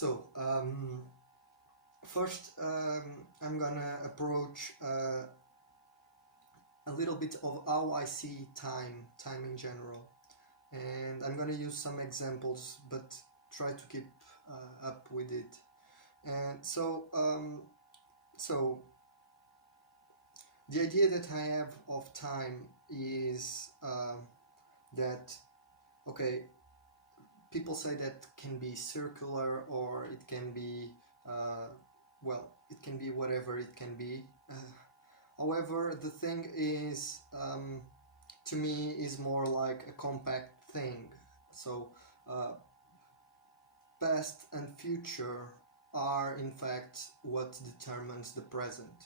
So, first, I'm gonna approach a little bit of how I see time in general, and I'm gonna use some examples, but try to keep up with it. And so the idea that I have of time is that okay, people say that can be circular or it can be uh, well, it can be whatever it can be. However, the thing is, to me, is more like a compact thing. So, uh, past and future are in fact what determines the present.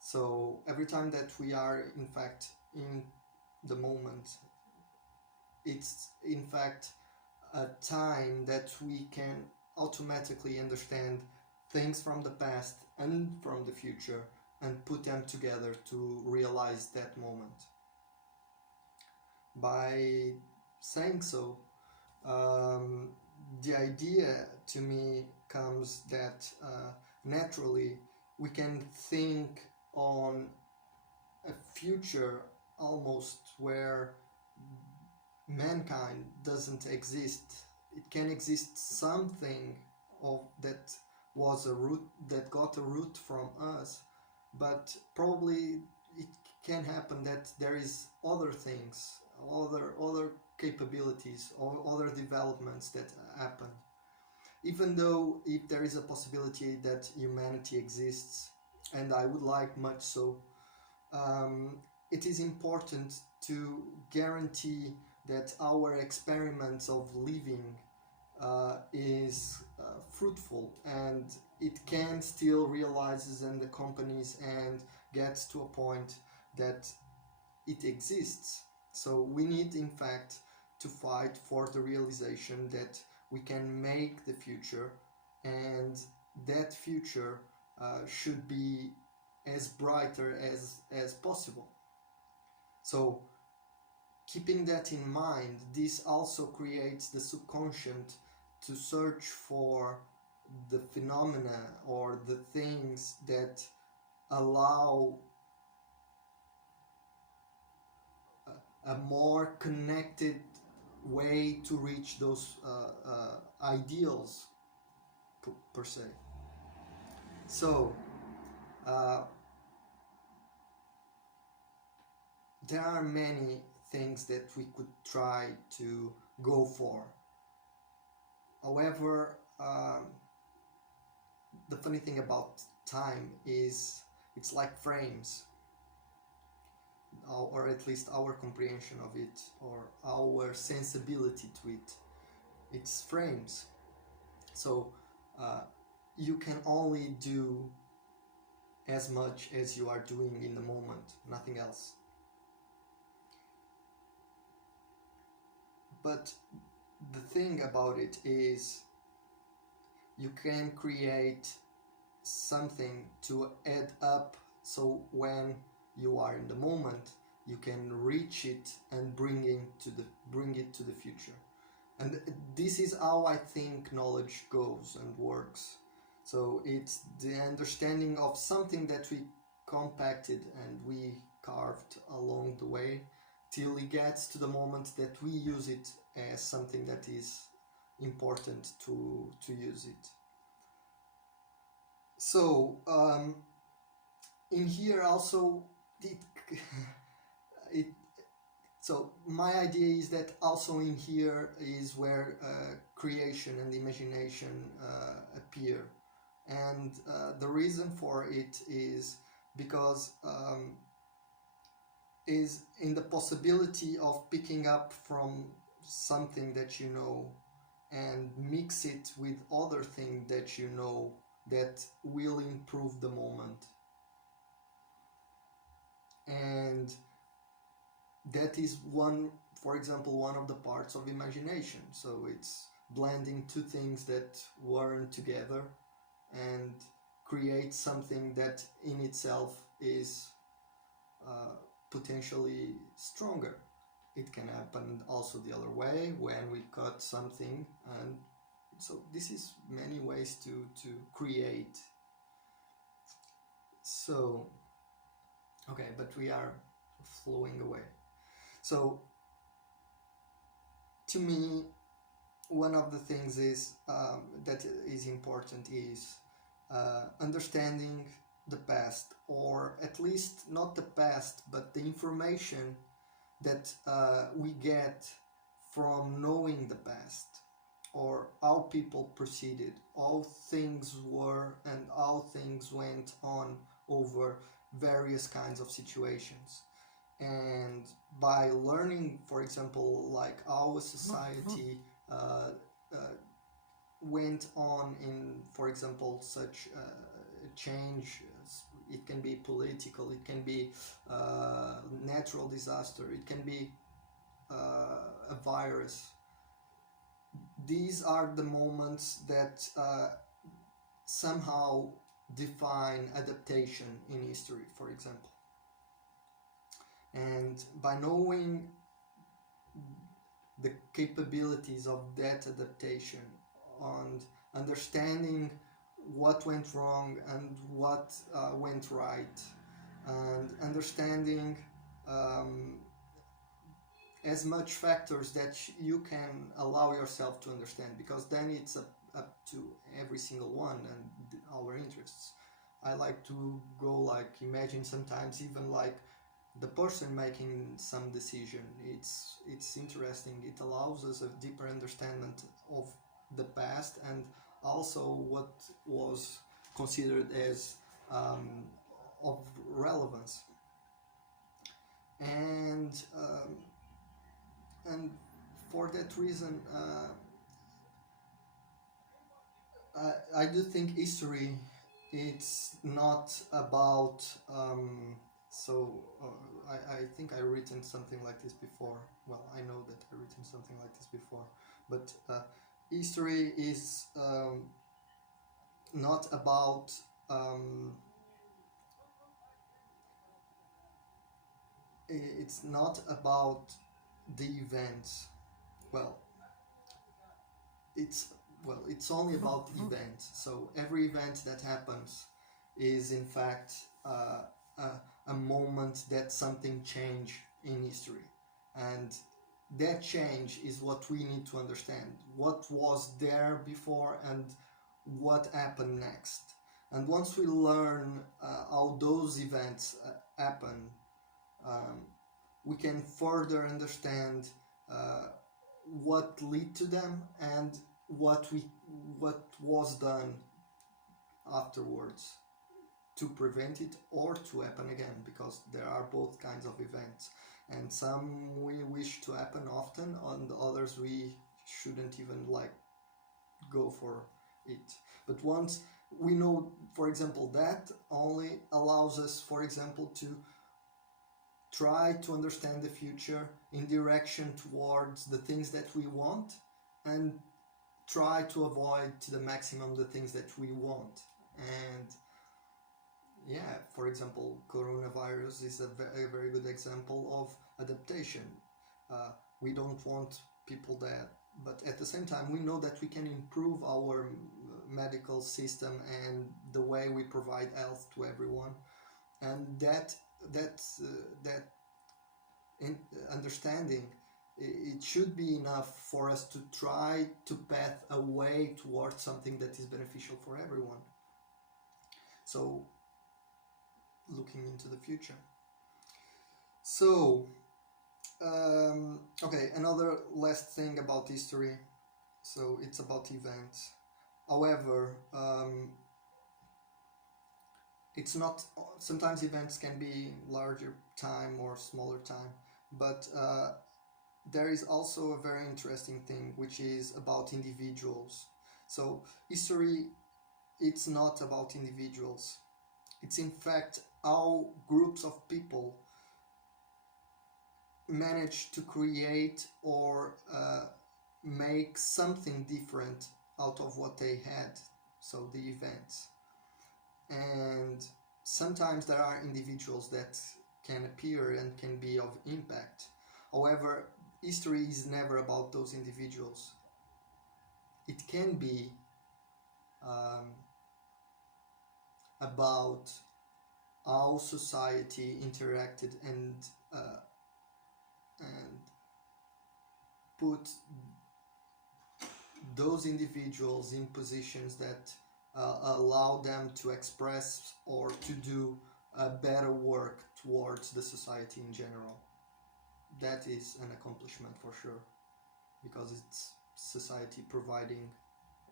So every time that we are in fact in the moment, it's in fact a time that we can automatically understand things from the past and from the future and put them together to realize that moment. By saying so, um, the idea to me comes that naturally we can think on a future almost where mankind doesn't exist. It can exist something of that was a root that got a root from us, but probably it can happen that there is other things, other capabilities or other developments that happen. Even though if there is a possibility that humanity exists, and I would like much so, um, it is important to guarantee that our experiments of living is fruitful and it can still realizes and accompanies and gets to a point that it exists. So we need in fact to fight for the realization that we can make the future, and that future should be as brighter as possible. So keeping that in mind, this also creates the subconscious to search for the phenomena or the things that allow a more connected way to reach those ideals per se. So uh, there are many things that we could try to go for. However, the funny thing about time is it's like frames, or at least our comprehension of it, or our sensibility to it. It's frames. So uh, you can only do as much as you are doing in the moment, nothing else. But the thing about it is you can create something to add up, so when you are in the moment you can reach it and bring it to the future. And this is how I think knowledge goes and works. So it's the understanding of something that we compacted and we carved along the way till it gets to the moment that we use it as something that is important to use it. So in here also it, it so my idea is that also in here is where creation and imagination appear, and the reason for it is because is in the possibility of picking up from something that you know and mix it with other thing that you know that will improve the moment. And that is one, for example, one of the parts of imagination. So it's blending two things that weren't together and create something that in itself is potentially stronger. It can happen also the other way when we cut something and So this is many ways to create. So okay, but we are flowing away. So to me, one of the things is that is important is understanding the past, or at least not the past, but the information that we get from knowing the past, or how people proceeded, how things were, and how things went on over various kinds of situations. And by learning, for example, like how a society uh, uh, went on in, for example, such change. It can be political, it can be natural disaster, it can be a virus. These are the moments that somehow define adaptation in history, for example. And by knowing the capabilities of that adaptation and understanding what went wrong and what went right, and understanding um, as much factors that you can allow yourself to understand, because then it's up to every single one and our interests. I like to go like imagine sometimes even like the person making some decision. It's interesting. It allows us a deeper understanding of the past, and also what was considered as of relevance. And and for that reason, I do think history, it's not about so I think I written something like this before. Well, I know that I written something like this before, but history is not about it's not about the events. Well, it's it's only about events. So every event that happens is in fact a, a moment that something changed in history, and that change is what we need to understand. What was there before and what happened next. And once we learn how those events happen, um, we can further understand uh, what led to them and what was done afterwards to prevent it or to happen again, because there are both kinds of events, and some we wish to happen often and others we shouldn't even like go for it. But once we know, for example, that only allows us, for example, to try to understand the future in direction towards the things that we want, and try to avoid to the maximum the things that we want. And yeah, for example, coronavirus is a very good example of adaptation. We don't want people that, but at the same time we know that we can improve our medical system and the way we provide health to everyone, and that understanding, it should be enough for us to try to path a way towards something that is beneficial for everyone. So looking into the future. So okay, another last thing about history. So it's about events. However, it's not, sometimes events can be larger time or smaller time, but there is also a very interesting thing which is about individuals. So history, it's not about individuals. It's in fact how groups of people manage to create or make something different out of what they had, so the events. And sometimes there are individuals that can appear and can be of impact. However, history is never about those individuals. It can be um, about how society interacted and put those individuals in positions that allow them to express or to do better work towards the society in general. That is an accomplishment for sure, because it's society providing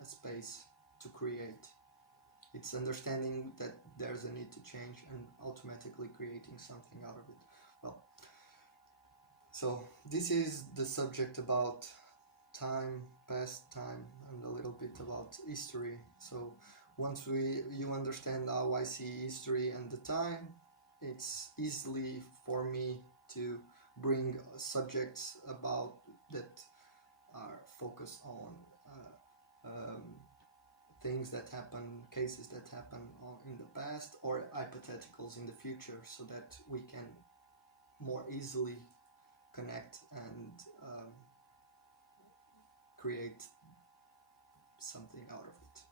a space to create. It's understanding that there's a need to change and automatically creating something out of it. Well, so this is the subject about time, past time, and a little bit about history. So once you understand how I see history and the time, it's easily for me to bring subjects about that are focused on things that happen, cases that happen in the past, or hypotheticals in the future, so that we can more easily connect and create something out of it.